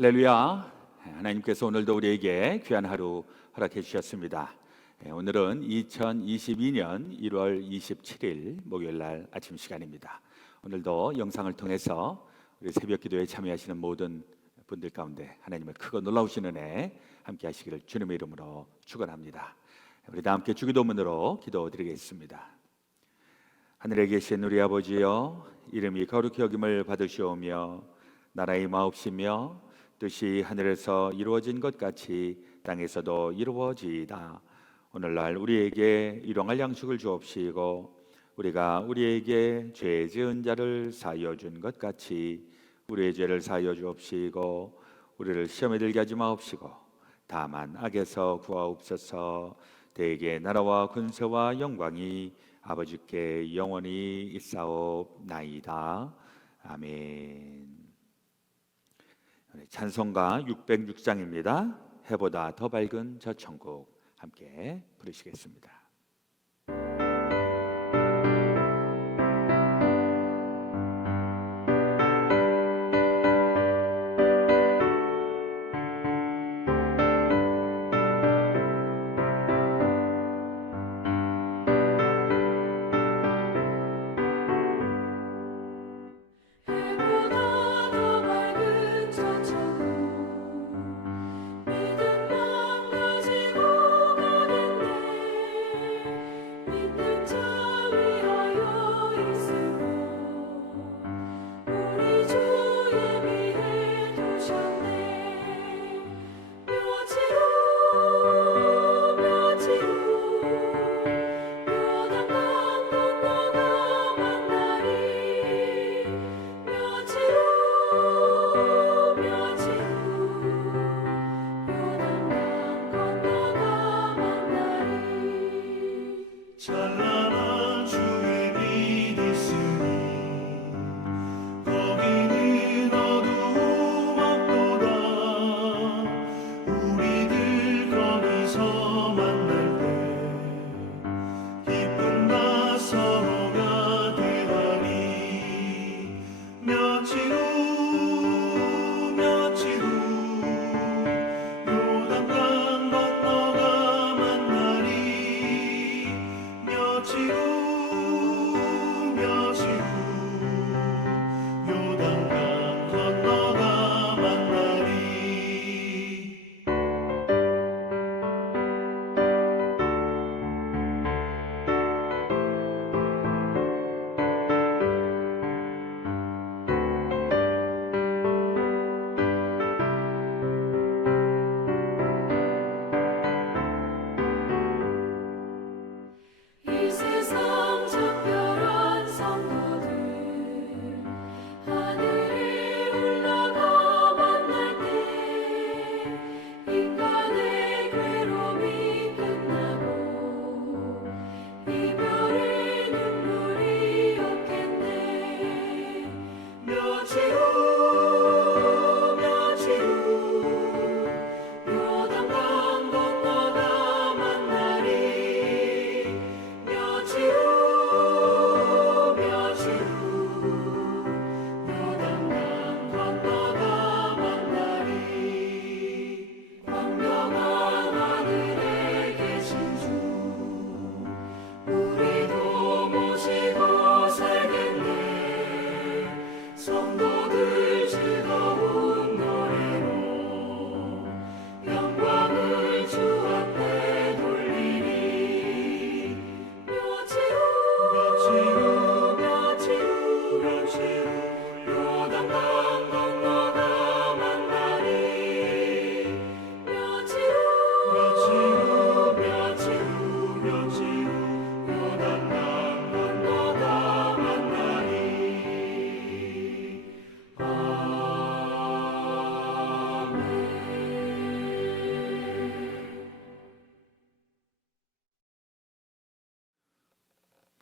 할렐루야. 하나님께서 오늘도 우리에게 귀한 하루 허락해 주셨습니다. 오늘은 2022년 1월 27일 목요일 날 아침 시간입니다. 오늘도 영상을 통해서 우리 새벽 기도에 참여하시는 모든 분들 가운데 하나님의 크고 놀라우신 은혜 함께 하시기를 주님의 이름으로 축원합니다. 우리 다 함께 주기도문으로 기도드리겠습니다. 하늘에 계신 우리 아버지여, 이름이 거룩히 여김을 받으시오며 나라의 마옵시며 뜻이 하늘에서 이루어진 것 같이 땅에서도 이루어지이다. 오늘날 우리에게 일용할 양식을 주옵시고 우리가 우리에게 죄 지은 자를 사하여 준 것 같이 우리의 죄를 사하여 주옵시고 우리를 시험에 들게 하지 마옵시고 다만 악에서 구하옵소서. 대개 나라와 근세와 영광이 아버지께 영원히 있사옵나이다. 아멘. 찬송가 606장입니다. 해보다 더 밝은 저 천국 함께 부르시겠습니다.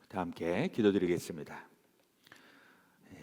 다 함께 기도드리겠습니다.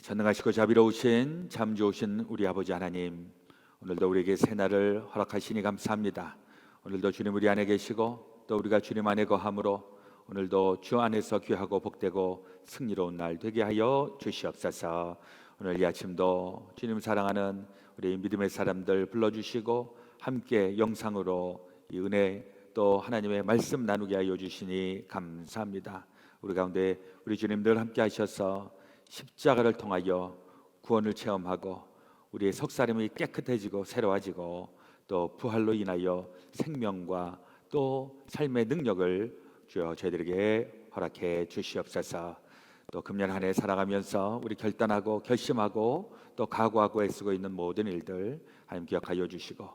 전능하시고 자비로우신 참 좋으신 우리 아버지 하나님, 오늘도 우리에게 새날을 허락하시니 감사합니다. 오늘도 주님 우리 안에 계시고 또 우리가 주님 안에 거함으로 오늘도 주 안에서 귀하고 복되고 승리로운 날 되게 하여 주시옵소서. 오늘 이 아침도 주님 사랑하는 우리 믿음의 사람들 불러주시고 함께 영상으로 이 은혜 또 하나님의 말씀 나누게 하여 주시니 감사합니다. 우리 가운데 우리 주님 늘 함께 하셔서 십자가를 통하여 구원을 체험하고 우리의 속사람이 깨끗해지고 새로워지고 또 부활로 인하여 생명과 또 삶의 능력을 주여 저희들에게 허락해 주시옵소서. 또 금년 한 해 살아가면서 우리 결단하고 결심하고 또 각오하고 애쓰고 있는 모든 일들 하나님 기억하여 주시고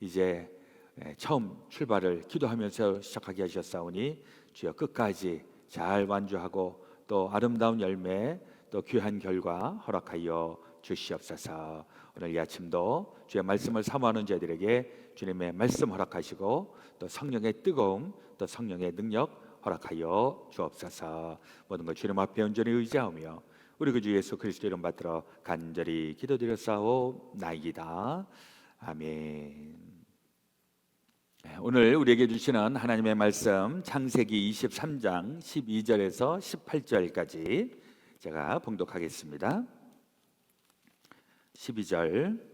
이제 처음 출발을 기도하면서 시작하게 하셨사오니 주여 끝까지 잘 완주하고 또 아름다운 열매 또 귀한 결과 허락하여 주시옵소서. 오늘 이 아침도 주의 말씀을 사모하는 자들에게 주님의 말씀 허락하시고 또 성령의 뜨거움 또 성령의 능력 허락하여 주옵소서. 모든 것 주님 앞에 온전히 의지하며 우리 그 주 예수 그리스도 이름 받들어 간절히 기도드렸사오나이다. 아멘. 오늘 우리에게 주시는 하나님의 말씀 창세기 23장 12절에서 18절까지 제가 봉독하겠습니다. 12절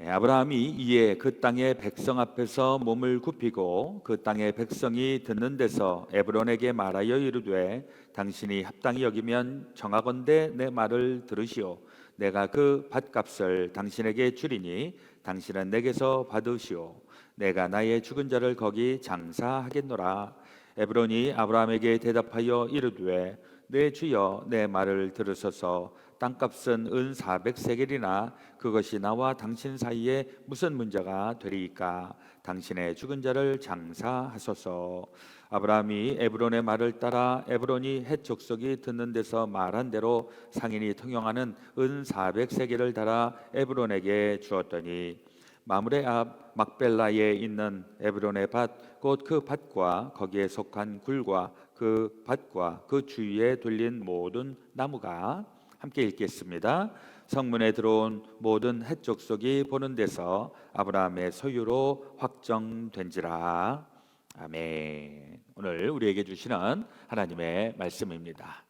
아브라함이 이에 그 땅의 백성 앞에서 몸을 굽히고 그 땅의 백성이 듣는 데서 에브론에게 말하여 이르되 당신이 합당히 여기면 정하건대 내 말을 들으시오. 내가 그 밭값을 당신에게 주리니 당신은 내게서 받으시오. 내가 나의 죽은 자를 거기 장사하겠노라. 에브론이 아브라함에게 대답하여 이르되 내 주여 내 말을 들으소서. 땅값은 은 400세겔이나 그것이 나와 당신 사이에 무슨 문제가 되리이까. 당신의 죽은 자를 장사하소서. 아브라함이 에브론의 말을 따라 에브론이 헷 족속이 듣는 데서 말한 대로 상인이 통용하는 은 400세겔을 달아 에브론에게 주었더니 마므레 앞 막벨라에 있는 에브론의 밭 곧 그 밭과 거기에 속한 굴과 그 밭과 그 주위에 둘린 모든 나무가 함께 읽겠습니다. 성문에 들어온 모든 헷 족속이 보는 데서 아브라함의 소유로 확정된지라. 아멘. 오늘 우리에게 주시는 하나님의 말씀입니다.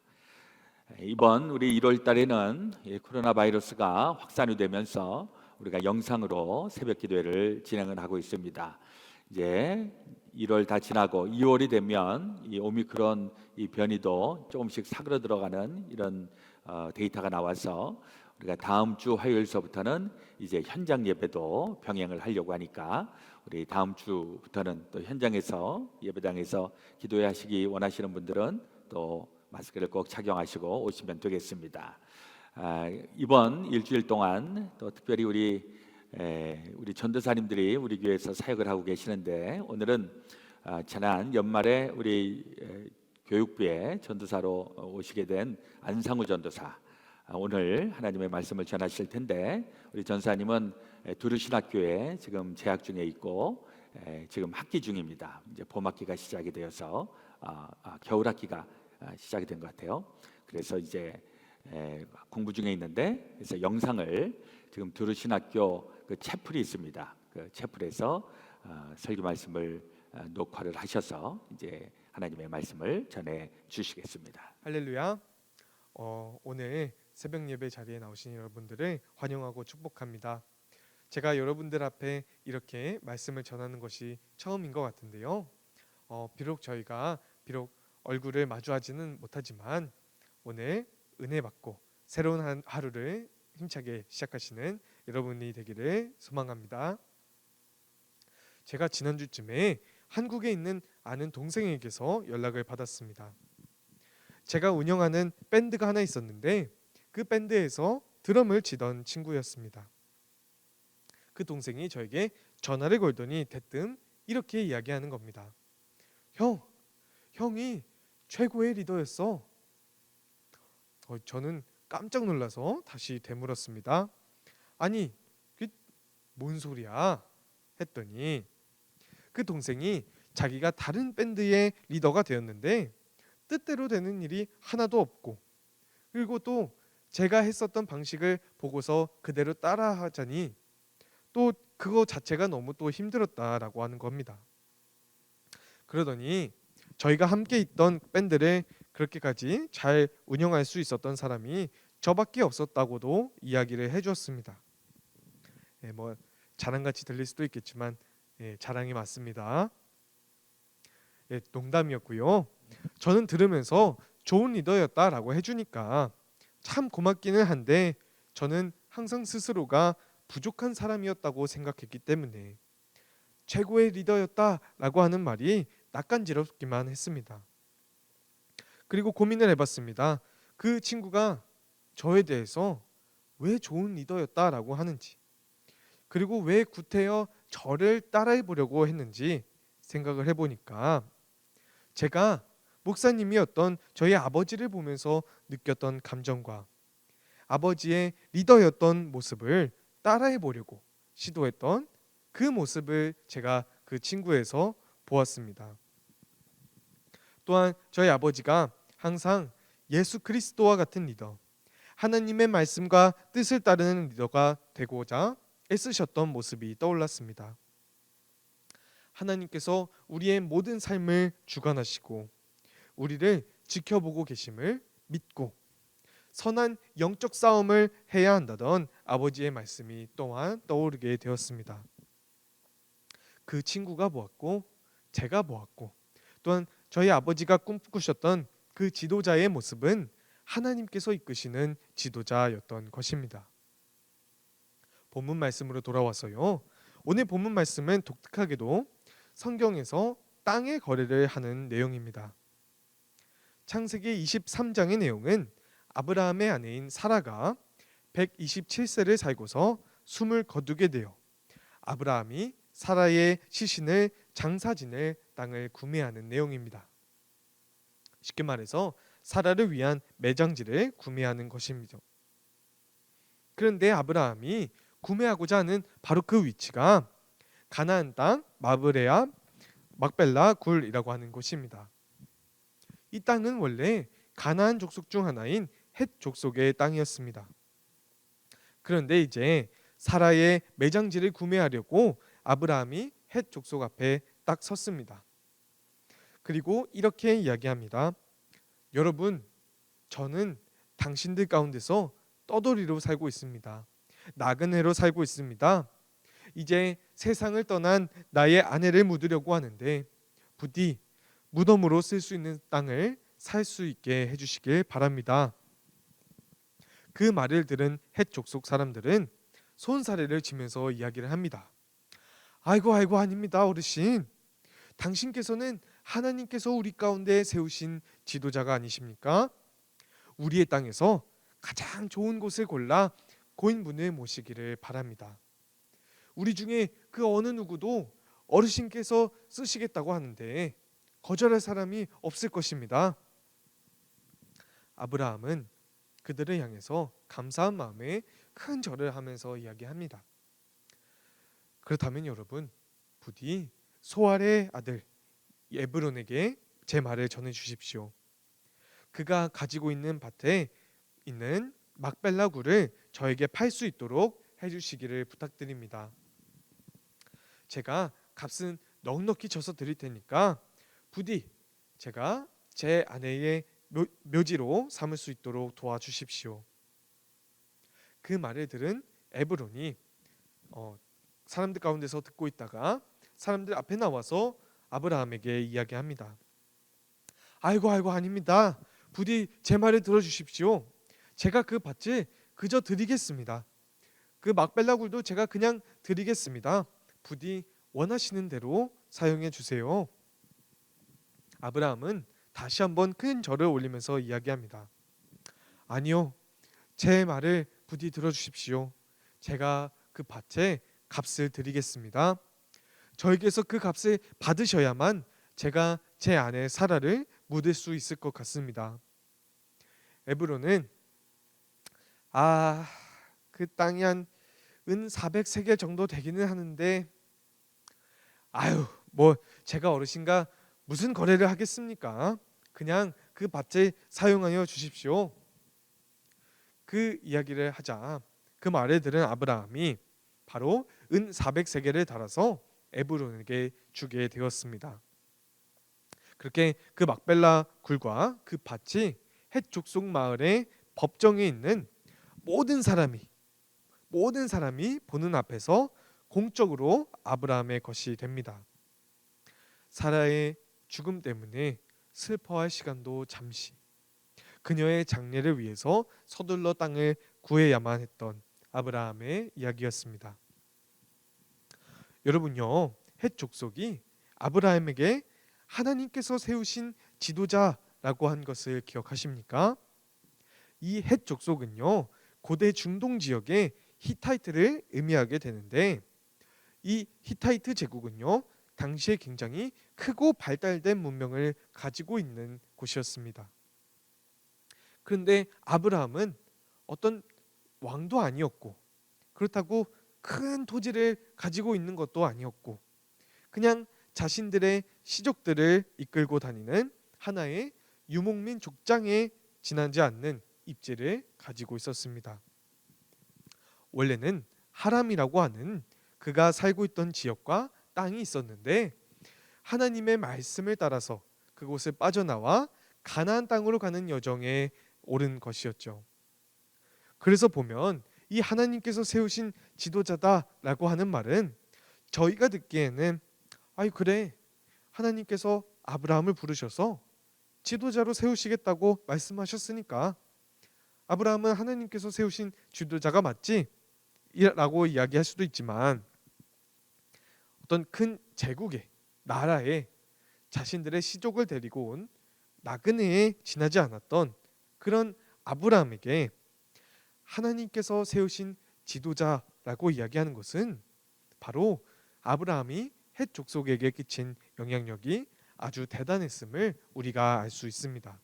이번 우리 1월 달에는 코로나 바이러스가 확산이 되면서 우리가 영상으로 새벽 기도회를 진행을 하고 있습니다. 이제 1월 다 지나고 2월이 되면 이 오미크론 이 변이도 조금씩 사그러 들어가는 이런 데이터가 나와서 우리가 다음 주 화요일서부터는 이제 현장 예배도 병행을 하려고 하니까 우리 다음 주부터는 또 현장에서 예배당에서 기도회 하시기 원하시는 분들은 또 마스크를 꼭 착용하시고 오시면 되겠습니다. 이번 일주일 동안 또 특별히 우리 전도사님들이 우리 교회에서 사역을 하고 계시는데 오늘은 지난 연말에 우리 교육부에 전도사로 오시게 된 안상우 전도사 오늘 하나님의 말씀을 전하실 텐데 우리 전사님은 두루신학교에 지금 재학 중에 있고 지금 학기 중입니다. 이제 봄학기가 시작이 되어서 겨울학기가 시작이 된 것 같아요. 그래서 이제 공부 중에 있는데 그래서 영상을 지금 두루신학교 그 채플이 있습니다. 그 채플에서 설교 말씀을 녹화를 하셔서 이제 하나님의 말씀을 전해 주시겠습니다. 할렐루야. 오늘 새벽 예배 자리에 나오신 여러분들을 환영하고 축복합니다. 제가 여러분들 앞에 이렇게 말씀을 전하는 것이 처음인 것 같은데요. 비록 저희가 얼굴을 마주하지는 못하지만 오늘 은혜 받고 새로운 하루를 힘차게 시작하시는 여러분이 되기를 소망합니다. 제가 지난주쯤에 한국에 있는 아는 동생에게서 연락을 받았습니다. 제가 운영하는 밴드가 하나 있었는데 그 밴드에서 드럼을 치던 친구였습니다. 그 동생이 저에게 전화를 걸더니 대뜸 이렇게 이야기하는 겁니다. 형이 최고의 리더였어. 저는 깜짝 놀라서 다시 되물었습니다. 아니, 뭔 소리야? 했더니 그 동생이 자기가 다른 밴드의 리더가 되었는데 뜻대로 되는 일이 하나도 없고 그리고 또 제가 했었던 방식을 보고서 그대로 따라하자니 또 그거 자체가 너무 또 힘들었다라고 하는 겁니다. 그러더니 저희가 함께 있던 밴드를 그렇게까지 잘 운영할 수 있었던 사람이 저밖에 없었다고도 이야기를 해주었습니다. 자랑같이 들릴 수도 있겠지만 자랑이 맞습니다. 농담이었고요. 저는 들으면서 좋은 리더였다라고 해주니까 참 고맙기는 한데 저는 항상 스스로가 부족한 사람이었다고 생각했기 때문에 최고의 리더였다라고 하는 말이 낯간지럽기만 했습니다. 그리고 고민을 해봤습니다. 그 친구가 저에 대해서 왜 좋은 리더였다라고 하는지, 그리고 왜 구태여 저를 따라해 보려고 했는지 생각을 해보니까 제가 목사님이었던 저희 아버지를 보면서 느꼈던 감정과 아버지의 리더였던 모습을 따라해 보려고 시도했던 그 모습을 제가 그 친구에서 보았습니다. 또한 저희 아버지가 항상 예수 그리스도와 같은 리더, 하나님의 말씀과 뜻을 따르는 리더가 되고자 애쓰셨던 모습이 떠올랐습니다. 하나님께서 우리의 모든 삶을 주관하시고 우리를 지켜보고 계심을 믿고 선한 영적 싸움을 해야 한다던 아버지의 말씀이 또한 떠오르게 되었습니다. 그 친구가 보았고 제가 보았고 또한 저희 아버지가 꿈꾸셨던 그 지도자의 모습은 하나님께서 이끄시는 지도자였던 것입니다. 본문 말씀으로 돌아와서요. 오늘 본문 말씀은 독특하게도 성경에서 땅의 거래를 하는 내용입니다. 창세기 23장의 내용은 아브라함의 아내인 사라가 127세를 살고서 숨을 거두게 되어 아브라함이 사라의 시신을 장사지낼 땅을 구매하는 내용입니다. 쉽게 말해서 사라를 위한 매장지를 구매하는 것입니다. 그런데 아브라함이 구매하고자 하는 바로 그 위치가 가나안 땅 마브레아 막벨라 굴이라고 하는 곳입니다. 이 땅은 원래 가나안 족속 중 하나인 헷 족속의 땅이었습니다. 그런데 이제 사라의 매장지를 구매하려고 아브라함이 헷 족속 앞에 딱 섰습니다. 그리고 이렇게 이야기합니다. 여러분, 저는 당신들 가운데서 떠돌이로 살고 있습니다. 나그네로 살고 있습니다. 이제 세상을 떠난 나의 아내를 묻으려고 하는데 부디 무덤으로 쓸 수 있는 땅을 살 수 있게 해주시길 바랍니다. 그 말을 들은 헷 족속 사람들은 손사래를 치면서 이야기를 합니다. 아이고 아닙니다 어르신. 당신께서는 하나님께서 우리 가운데 세우신 지도자가 아니십니까? 우리의 땅에서 가장 좋은 곳을 골라 고인분을 모시기를 바랍니다. 우리 중에 그 어느 누구도 어르신께서 쓰시겠다고 하는데 거절할 사람이 없을 것입니다. 아브라함은 그들을 향해서 감사한 마음에 큰 절을 하면서 이야기합니다. 그렇다면 여러분, 부디 소알의 아들 에브론에게 제 말을 전해 주십시오. 그가 가지고 있는 밭에 있는 막벨라 굴을 저에게 팔 수 있도록 해주시기를 부탁드립니다. 제가 값은 넉넉히 쳐서 드릴 테니까 부디 제가 제 아내의 묘지로 삼을 수 있도록 도와주십시오. 그 말을 들은 에브론이 사람들 가운데서 듣고 있다가 사람들 앞에 나와서 아브라함에게 이야기합니다. 아이고 아닙니다. 부디 제 말을 들어주십시오. 제가 그 밭을 그저 드리겠습니다. 그 막벨라 굴도 제가 그냥 드리겠습니다. 부디 원하시는 대로 사용해 주세요. 아브라함은 다시 한번 큰 절을 올리면서 이야기합니다. 아니요, 제 말을 부디 들어주십시오. 제가 그 밭에 값을 드리겠습니다. 저에게서 그 값을 받으셔야만 제가 제 아내 사라를 묻을 수 있을 것 같습니다. 에브론은 그 땅이 한 은 400세겔 정도 되기는 하는데 제가 어르신과 무슨 거래를 하겠습니까? 그냥 그 밭을 사용하여 주십시오. 그 이야기를 하자 그 말을 들은 아브라함이 바로 은 400세겔을 달아서 에브론에게 주게 되었습니다. 그렇게 그 막벨라 굴과 그 밭이 헷 족속 마을의 법정에 있는 모든 사람이 보는 앞에서 공적으로 아브라함의 것이 됩니다. 사라의 죽음 때문에 슬퍼할 시간도 잠시, 그녀의 장례를 위해서 서둘러 땅을 구해야만 했던 아브라함의 이야기였습니다. 여러분요, 헷 족속이 아브라함에게 하나님께서 세우신 지도자라고 한 것을 기억하십니까? 이 헷 족속은요, 고대 중동 지역의 히타이트를 의미하게 되는데, 이 히타이트 제국은요, 당시에 굉장히 크고 발달된 문명을 가지고 있는 곳이었습니다. 그런데 아브라함은 어떤 왕도 아니었고, 그렇다고 큰 토지를 가지고 있는 것도 아니었고, 그냥 자신들의 시족들을 이끌고 다니는 하나의 유목민 족장에 지나지 않는 입지를 가지고 있었습니다. 원래는 하람이라고 하는 그가 살고 있던 지역과 땅이 있었는데, 하나님의 말씀을 따라서 그곳을 빠져나와 가나안 땅으로 가는 여정에 오른 것이었죠. 그래서 보면 이 하나님께서 세우신 지도자다라고 하는 말은 저희가 듣기에는 아이 그래, 하나님께서 아브라함을 부르셔서 지도자로 세우시겠다고 말씀하셨으니까 아브라함은 하나님께서 세우신 지도자가 맞지? 라고 이야기할 수도 있지만, 어떤 큰 제국의 나라에 자신들의 시족을 데리고 온 나그네에 지나지 않았던 그런 아브라함에게 하나님께서 세우신 지도자라고 이야기하는 것은 바로 아브라함이 헷 족속에게 끼친 영향력이 아주 대단했음을 우리가 알 수 있습니다.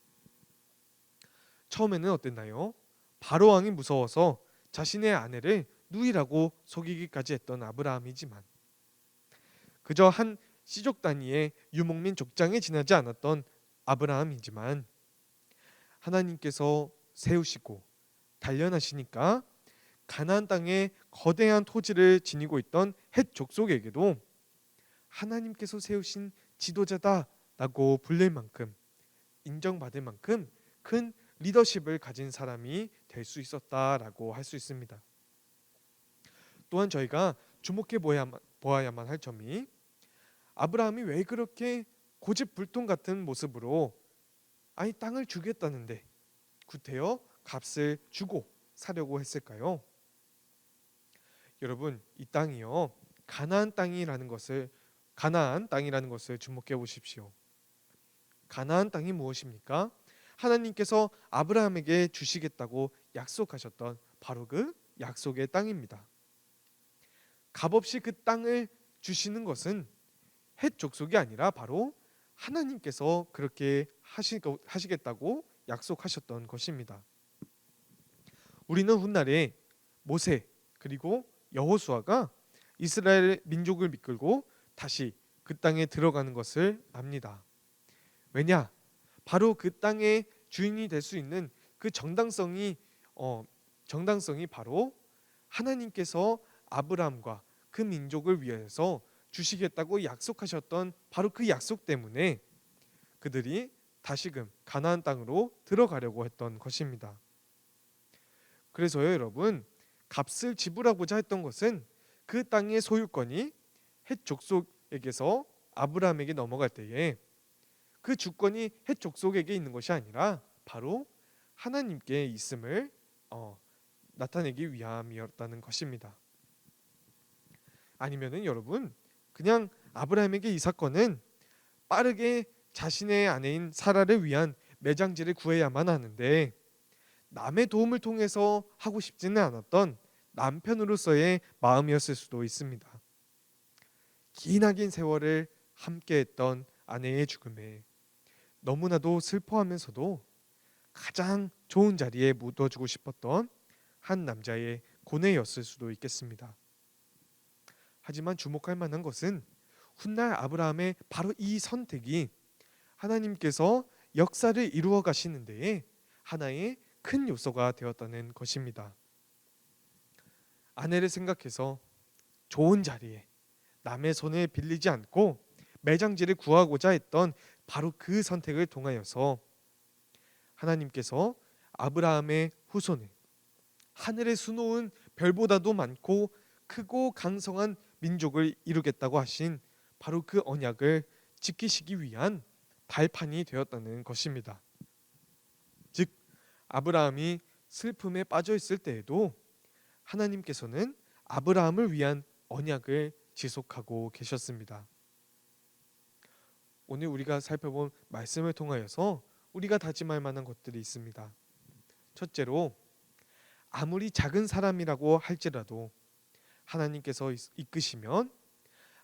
처음에는 어땠나요? 바로 왕이 무서워서 자신의 아내를 누이라고 속이기까지 했던 아브라함이지만, 그저 한 시족 단위의 유목민 족장에 지나지 않았던 아브라함이지만, 하나님께서 세우시고 단련하시니까 가나안 땅에 거대한 토지를 지니고 있던 헷 족속에게도 하나님께서 세우신 지도자다라고 불릴 만큼, 인정받을 만큼 큰 리더십을 가진 사람이 될 수 있었다라고 할 수 있습니다. 또한 저희가 주목해 보아야만 할 점이, 아브라함이 왜 그렇게 고집불통 같은 모습으로 아니 땅을 주겠다는데 구태여 값을 주고 사려고 했을까요? 여러분, 이 땅이요, 가나안 땅이라는 것을 주목해 보십시오. 가나안 땅이 무엇입니까? 하나님께서 아브라함에게 주시겠다고 약속하셨던 바로 그 약속의 땅입니다. 값없이 그 땅을 주시는 것은 헷 족속이 아니라 바로 하나님께서 그렇게 하시겠다고 약속하셨던 것입니다. 우리는 훗날에 모세 그리고 여호수아가 이스라엘 민족을 이끌고 다시 그 땅에 들어가는 것을 압니다. 왜냐? 바로 그 땅의 주인이 될 수 있는 그 정당성이 바로 하나님께서 아브라함과 그 민족을 위해서 주시겠다고 약속하셨던 바로 그 약속 때문에 그들이 다시금 가나안 땅으로 들어가려고 했던 것입니다. 그래서요, 여러분, 값을 지불하고자 했던 것은 그 땅의 소유권이 헷 족속에게서 아브라함에게 넘어갈 때에 그 주권이 헷 족속에게 있는 것이 아니라 바로 하나님께 있음을 나타내기 위함이었다는 것입니다. 아니면은 여러분, 그냥 아브라함에게 이 사건은 빠르게 자신의 아내인 사라를 위한 매장지를 구해야만 하는데 남의 도움을 통해서 하고 싶지는 않았던 남편으로서의 마음이었을 수도 있습니다. 기나긴 세월을 함께했던 아내의 죽음에 너무나도 슬퍼하면서도 가장 좋은 자리에 묻어주고 싶었던 한 남자의 고뇌였을 수도 있겠습니다. 하지만 주목할 만한 것은 훗날 아브라함의 바로 이 선택이 하나님께서 역사를 이루어 가시는 데에 하나의 큰 요소가 되었다는 것입니다. 아내를 생각해서 좋은 자리에 남의 손을 빌리지 않고 매장지를 구하고자 했던 바로 그 선택을 통하여서 하나님께서 아브라함의 후손을 하늘에 수놓은 별보다도 많고 크고 강성한 민족을 이루겠다고 하신 바로 그 언약을 지키시기 위한 발판이 되었다는 것입니다. 즉 아브라함이 슬픔에 빠져 있을 때에도 하나님께서는 아브라함을 위한 언약을 지속하고 계셨습니다. 오늘 우리가 살펴본 말씀을 통하여서 우리가 다짐할 만한 것들이 있습니다. 첫째로, 아무리 작은 사람이라고 할지라도 하나님께서 이끄시면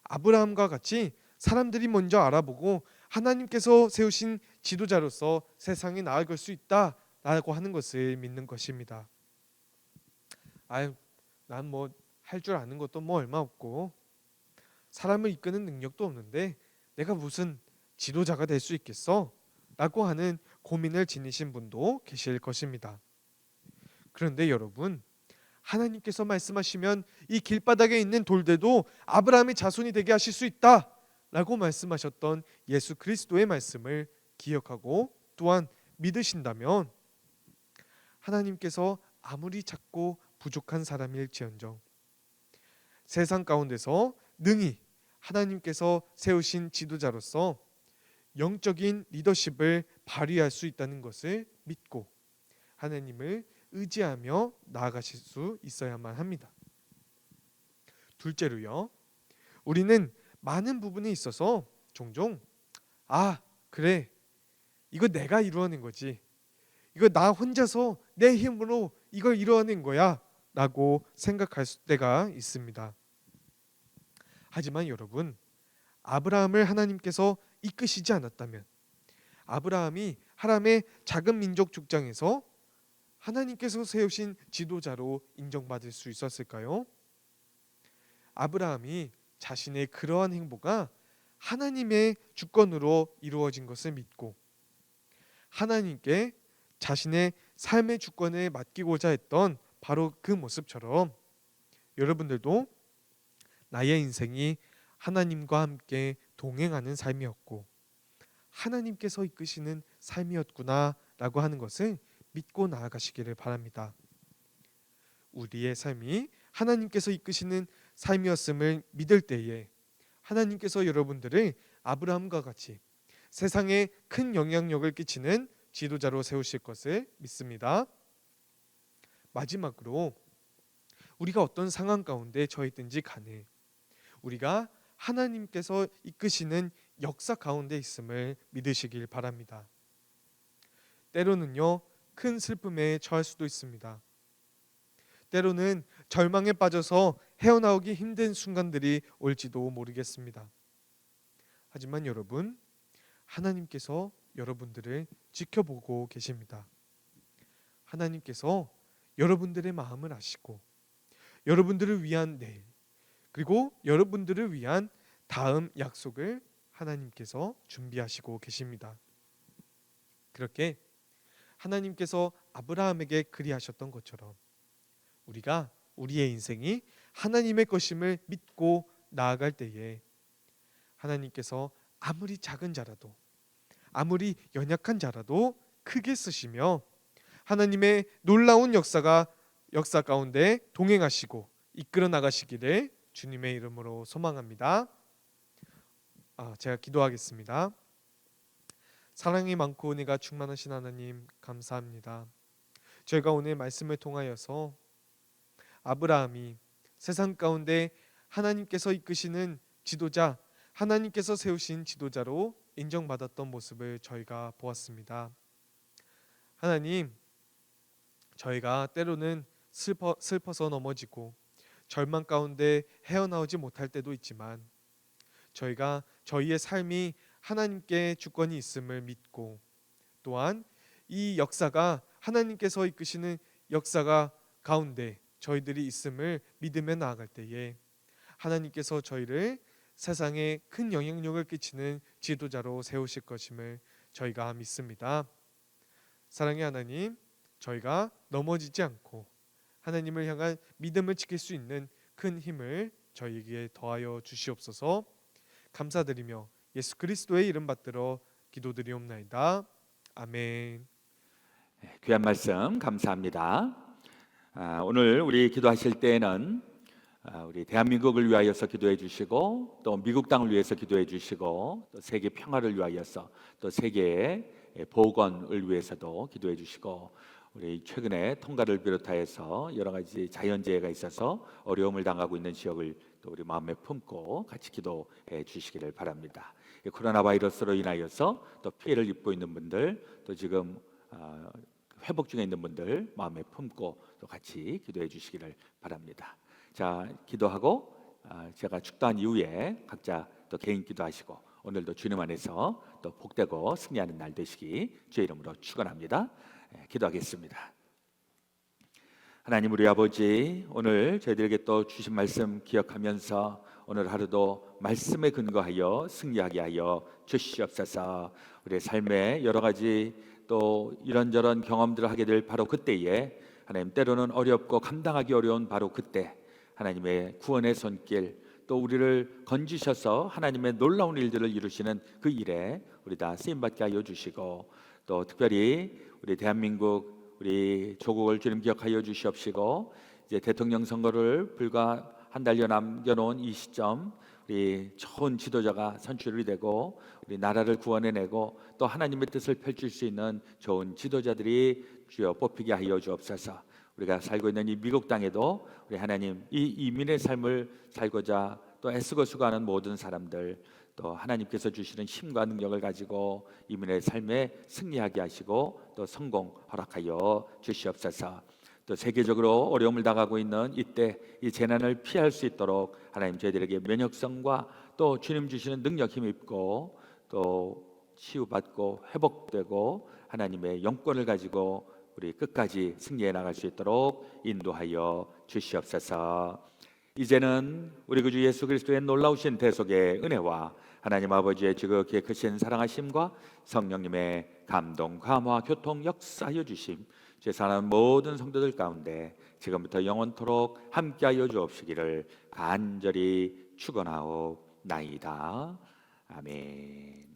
아브라함과 같이 사람들이 먼저 알아보고 하나님께서 세우신 지도자로서 세상에 나아갈 수 있다라고 하는 것을 믿는 것입니다. 난 뭐 할 줄 아는 것도 뭐 얼마 없고 사람을 이끄는 능력도 없는데 내가 무슨 지도자가 될 수 있겠어? 라고 하는 고민을 지니신 분도 계실 것입니다. 그런데 여러분, 하나님께서 말씀하시면 이 길바닥에 있는 돌들도 아브라함의 자손이 되게 하실 수 있다 라고 말씀하셨던 예수 그리스도의 말씀을 기억하고 또한 믿으신다면 하나님께서 아무리 작고 부족한 사람일지언정 세상 가운데서 능히 하나님께서 세우신 지도자로서 영적인 리더십을 발휘할 수 있다는 것을 믿고 하나님을 의지하며 나아가실 수 있어야만 합니다. 둘째로요, 우리는 많은 부분에 있어서 종종 그래, 이거 내가 이루어낸 거지, 이거 나 혼자서 내 힘으로 이걸 이루어낸 거야 라고 생각할 때가 있습니다. 하지만 여러분, 아브라함을 하나님께서 이끄시지 않았다면, 아브라함이 하람의 작은 민족 죽장에서 하나님께서 세우신 지도자로 인정받을 수 있었을까요? 아브라함이 자신의 그러한 행보가 하나님의 주권으로 이루어진 것을 믿고 하나님께 자신의 삶의 주권을 맡기고자 했던 바로 그 모습처럼 여러분들도 나의 인생이 하나님과 함께 동행하는 삶이었고 하나님께서 이끄시는 삶이었구나 라고 하는 것을 믿고 나아가시기를 바랍니다. 우리의 삶이 하나님께서 이끄시는 삶이었음을 믿을 때에 하나님께서 여러분들을 아브라함과 같이 세상에 큰 영향력을 끼치는 지도자로 세우실 것을 믿습니다. 마지막으로, 우리가 어떤 상황 가운데 처했든지 간에 우리가 하나님께서 이끄시는 역사 가운데 있음을 믿으시길 바랍니다. 때로는요, 큰 슬픔에 처할 수도 있습니다. 때로는 절망에 빠져서 헤어나오기 힘든 순간들이 올지도 모르겠습니다. 하지만 여러분, 하나님께서 여러분들을 지켜보고 계십니다. 하나님께서 여러분들의 마음을 아시고 여러분들을 위한 내일, 그리고 여러분들을 위한 다음 약속을 하나님께서 준비하시고 계십니다. 그렇게 하나님께서 아브라함에게 그리하셨던 것처럼 우리가 우리의 인생이 하나님의 것임을 믿고 나아갈 때에 하나님께서 아무리 작은 자라도 아무리 연약한 자라도 크게 쓰시며 하나님의 놀라운 역사 가운데 동행하시고 이끌어 나가시기를 주님의 이름으로 소망합니다. 제가 기도하겠습니다. 사랑이 많고 은혜가 충만하신 하나님, 감사합니다. 저희가 오늘 말씀을 통하여서 아브라함이 세상 가운데 하나님께서 이끄시는 지도자, 하나님께서 세우신 지도자로 인정받았던 모습을 저희가 보았습니다. 하나님, 저희가 때로는 슬퍼서 넘어지고 절망 가운데 헤어나오지 못할 때도 있지만 저희가 저희의 삶이 하나님께 주권이 있음을 믿고 또한 이 역사가 하나님께서 이끄시는 역사가 가운데 저희들이 있음을 믿으며 나아갈 때에 하나님께서 저희를 세상에 큰 영향력을 끼치는 지도자로 세우실 것임을 저희가 믿습니다. 사랑의 하나님, 저희가 넘어지지 않고 하나님을 향한 믿음을 지킬 수 있는 큰 힘을 저희에게 더하여 주시옵소서. 감사드리며 예수 그리스도의 이름 받들어 기도드리옵나이다. 아멘. 귀한 말씀 감사합니다. 오늘 우리 기도하실 때에는 우리 대한민국을 위하여서 기도해 주시고 또 미국 땅을 위해서 기도해 주시고 또 세계 평화를 위하여서 또 세계의 보건을 위해서도 기도해 주시고 우리 최근에 통가를 비롯하여서 여러 가지 자연재해가 있어서 어려움을 당하고 있는 지역을 또 우리 마음에 품고 같이 기도해 주시기를 바랍니다. 이 코로나 바이러스로 인하여서 또 피해를 입고 있는 분들 또 지금 회복 중에 있는 분들 마음에 품고 또 같이 기도해 주시기를 바랍니다. 자, 기도하고 제가 축도한 이후에 각자 또 개인 기도하시고 오늘도 주님 안에서 또 복되고 승리하는 날 되시기 주의 이름으로 축원합니다. 기도하겠습니다. 하나님 우리 아버지, 오늘 저희들에게 또 주신 말씀 기억하면서 오늘 하루도 말씀에 근거하여 승리하게 하여 주시옵소서. 우리의 삶에 여러 가지 또 이런저런 경험들을 하게 될 바로 그때에 하나님, 때로는 어렵고 감당하기 어려운 바로 그때 하나님의 구원의 손길 또 우리를 건지셔서 하나님의 놀라운 일들을 이루시는 그 일에 우리 다 쓰임받게 하여 주시고 또 특별히 우리 대한민국 우리 조국을 주님 기억하여 주시옵시고 이제 대통령 선거를 불과 한 달여 남겨놓은 이 시점 우리 좋은 지도자가 선출이 되고 우리 나라를 구원해내고 또 하나님의 뜻을 펼칠 수 있는 좋은 지도자들이 주여 뽑히게 하여 주옵소서. 우리가 살고 있는 이 미국 땅에도 우리 하나님 이 이민의 삶을 살고자 또 애쓰고 수고하는 모든 사람들 또 하나님께서 주시는 힘과 능력을 가지고 이민의 삶에 승리하게 하시고 또 성공 허락하여 주시옵소서. 또 세계적으로 어려움을 당하고 있는 이때 이 재난을 피할 수 있도록 하나님 저희들에게 면역성과 또 주님 주시는 능력 힘입고 또 치유받고 회복되고 하나님의 영권을 가지고 우리 끝까지 승리해 나갈 수 있도록 인도하여 주시옵소서. 이제는 우리 구주 예수 그리스도의 놀라우신 대속의 은혜와 하나님 아버지의 지극히 크신 사랑하심과 성령님의 감동, 감화, 교통, 역사하여 주심 제사하는 모든 성도들 가운데 지금부터 영원토록 함께하여 주옵시기를 간절히 축원하옵나이다. 아멘.